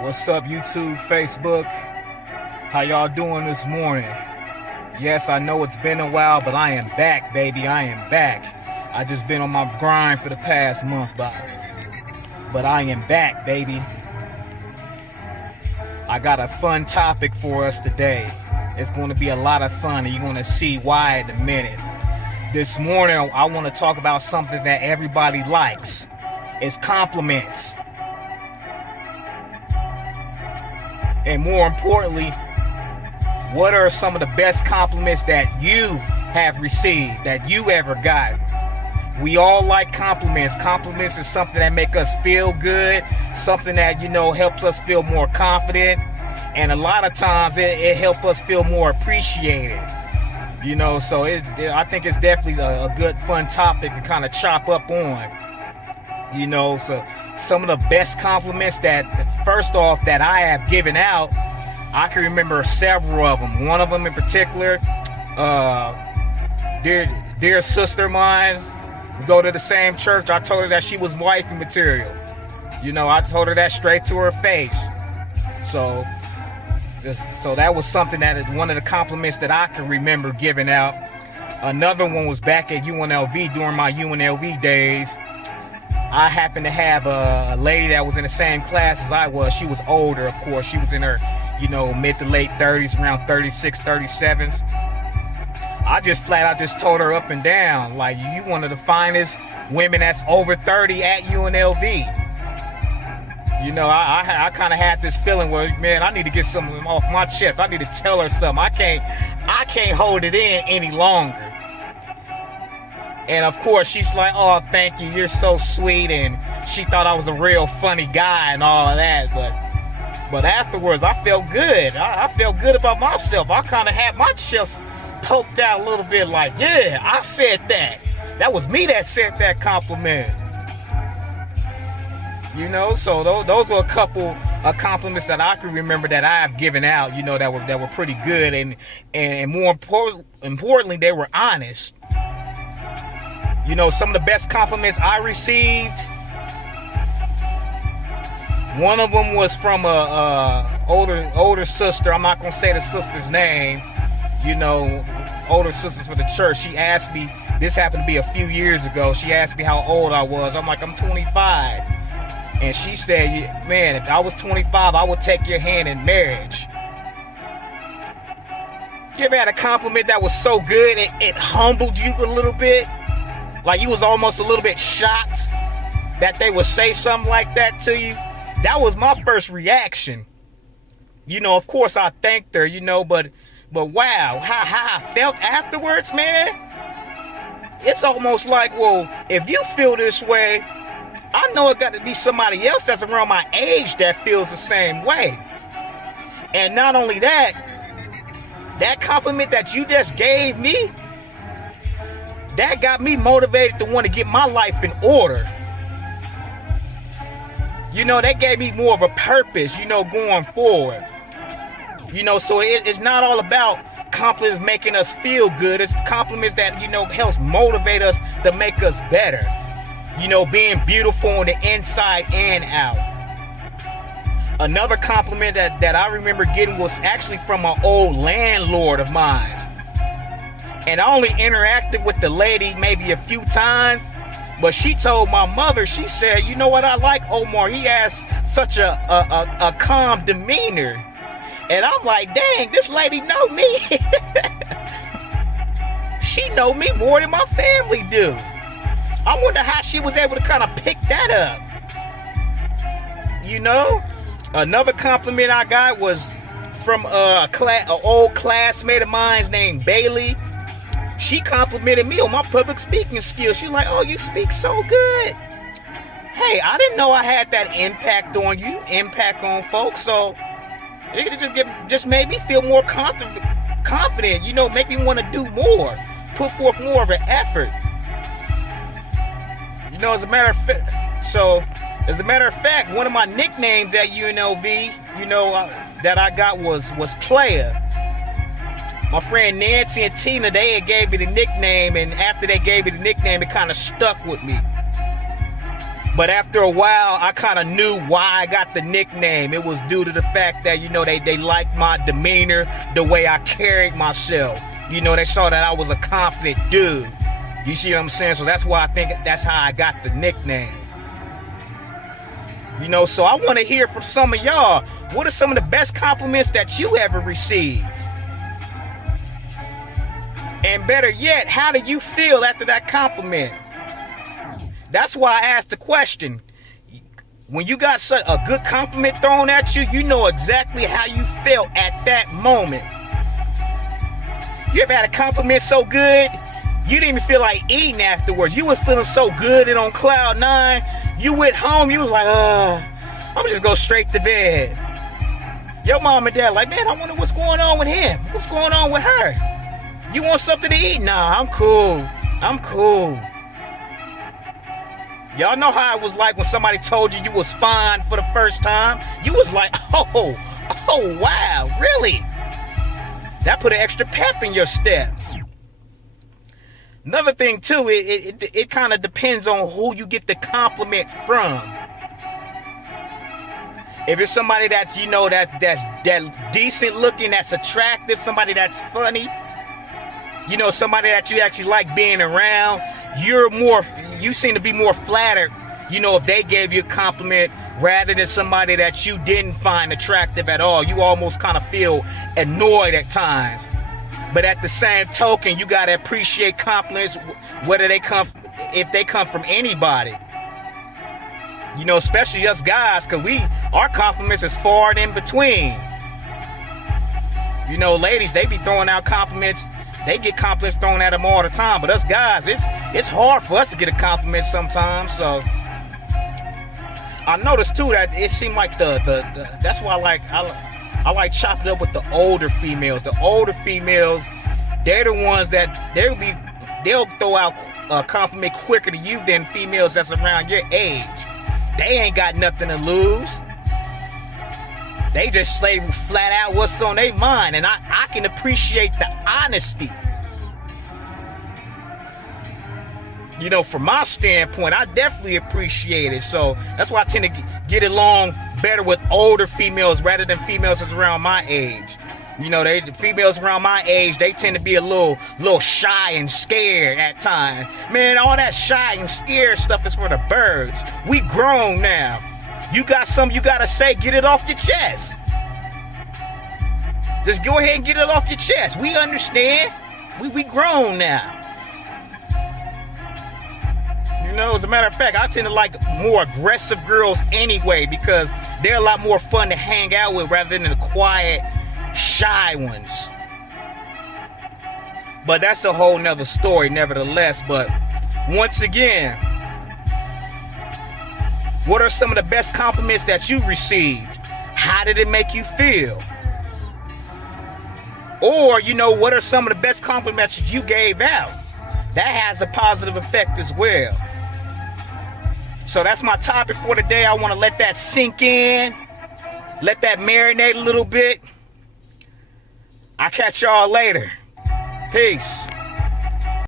What's up, YouTube, Facebook? How y'all doing this morning? Yes, I know it's been a while, but I am back, baby. I am back. I just been on my grind for the past month, but I am back, baby. I got a fun topic for us today. It's going to be a lot of fun, and you're going to see why in a minute. This morning, I want to talk about something that everybody likes. It's compliments. And more importantly, what are some of the best compliments that you have received, that you ever got? We all like compliments. Compliments is something that make us feel good, something that, helps us feel more confident. And a lot of times it helps us feel more appreciated. So I think it's definitely a good, fun topic to kind of chop up on. So some of the best compliments that, first off, that I have given out, I can remember several of them. One of them in particular, dear sister of mine, we go to the same church. I told her that she was wifey material. I told her that straight to her face. So that was something that one of the compliments that I can remember giving out. Another one was back at UNLV during my UNLV days. I happened to have a lady that was in the same class as I was. She was older, of course. She was in her, mid to late 30s, around 36, 37s. I just flat out just told her up and down, like, you one of the finest women that's over 30 at UNLV. I kind of had this feeling where, man, I need to get something off my chest. I need to tell her something. I can't hold it in any longer. And of course, she's like, oh, thank you. You're so sweet. And she thought I was a real funny guy and all of that. But afterwards, I felt good. I felt good about myself. I kind of had my chest poked out a little bit like, yeah, I said that. That was me that said that compliment. So those are a couple of compliments that I can remember that I've given out, that were pretty good. And more importantly, they were honest. Some of the best compliments I received, one of them was from a older sister. I'm not going to say the sister's name. Older sisters for the church. She asked me, this happened to be a few years ago. She asked me how old I was. I'm like, I'm 25. And she said, man, if I was 25, I would take your hand in marriage. You ever had a compliment that was so good, it humbled you a little bit? Like you was almost a little bit shocked that they would say something like that to you. That was my first reaction. Of course I thanked her, but wow, how I felt afterwards, man. It's almost like, well, if you feel this way, I know it got to be somebody else that's around my age that feels the same way. And not only that compliment that you just gave me, that got me motivated to want to get my life in order. That gave me more of a purpose, going forward. So it's not all about compliments making us feel good. It's compliments that, helps motivate us to make us better. Being beautiful on the inside and out. Another compliment that I remember getting was actually from an old landlord of mine. And I only interacted with the lady maybe a few times, but she told my mother, she said, you know what I like Omar? He has such a calm demeanor. And I'm like, dang, this lady know me. She know me more than my family do. I wonder how she was able to kind of pick that up. Another compliment I got was from an old classmate of mine named Bailey. She complimented me on my public speaking skills. She's like, oh, you speak so good. Hey, I didn't know I had that impact on you, impact on folks. So it just made me feel more confident, make me want to do more, put forth more of an effort. As a matter of fact, one of my nicknames at UNLV, that I got was Player. My friend Nancy and Tina, they had gave me the nickname, and after they gave me the nickname, it kind of stuck with me. But after a while, I kind of knew why I got the nickname. It was due to the fact that, you know, they liked my demeanor, the way I carried myself. You know, they saw that I was a confident dude. You see what I'm saying? So that's why I think that's how I got the nickname. You know, so I want to hear from some of y'all. What are some of the best compliments that you ever received? And better yet, how do you feel after that compliment? That's why I asked the question. When you got such a good compliment thrown at you, you know exactly how you felt at that moment. You ever had a compliment so good, you didn't even feel like eating afterwards. You was feeling so good and on cloud nine. You went home, you was like, I'm just go straight to bed. Your mom and dad like, man, I wonder what's going on with him. What's going on with her? You want something to eat? Nah, I'm cool. I'm cool. Y'all know how it was like when somebody told you was fine for the first time? You was like, oh, wow, really? That put an extra pep in your step. Another thing too, it kind of depends on who you get the compliment from. If it's somebody that's, you know, that's decent looking, that's attractive, somebody that's funny, you know, somebody that you actually like being around, you seem to be more flattered, you know, if they gave you a compliment rather than somebody that you didn't find attractive at all. You almost kind of feel annoyed at times. But at the same token, you gotta appreciate compliments, if they come from anybody. You know, especially us guys, cause our compliments is far and in between. You know, ladies, they be throwing out compliments. They get compliments thrown at them all the time. But us guys, it's hard for us to get a compliment sometimes. So I noticed too that it seemed like that's why I like chopping up with the older females. The older females, they're the ones that they'll throw out a compliment quicker to you than females that's around your age. They ain't got nothing to lose. They just say flat out what's on their mind, and I can appreciate the honesty. You know, from my standpoint, I definitely appreciate it. So that's why I tend to get along better with older females rather than females that's around my age. You know, the females around my age, they tend to be a little shy and scared at times. Man, all that shy and scared stuff is for the birds. We grown now. You got something you gotta say, get it off your chest. Just go ahead and get it off your chest. We understand. We grown now. You know, as a matter of fact, I tend to like more aggressive girls anyway because they're a lot more fun to hang out with rather than the quiet, shy ones. But that's a whole nother story nevertheless. But once again, what are some of the best compliments that you received? How did it make you feel? Or, you know, what are some of the best compliments you gave out? That has a positive effect as well. So that's my topic for today. I want to let that sink in. Let that marinate a little bit. I'll catch y'all later. Peace.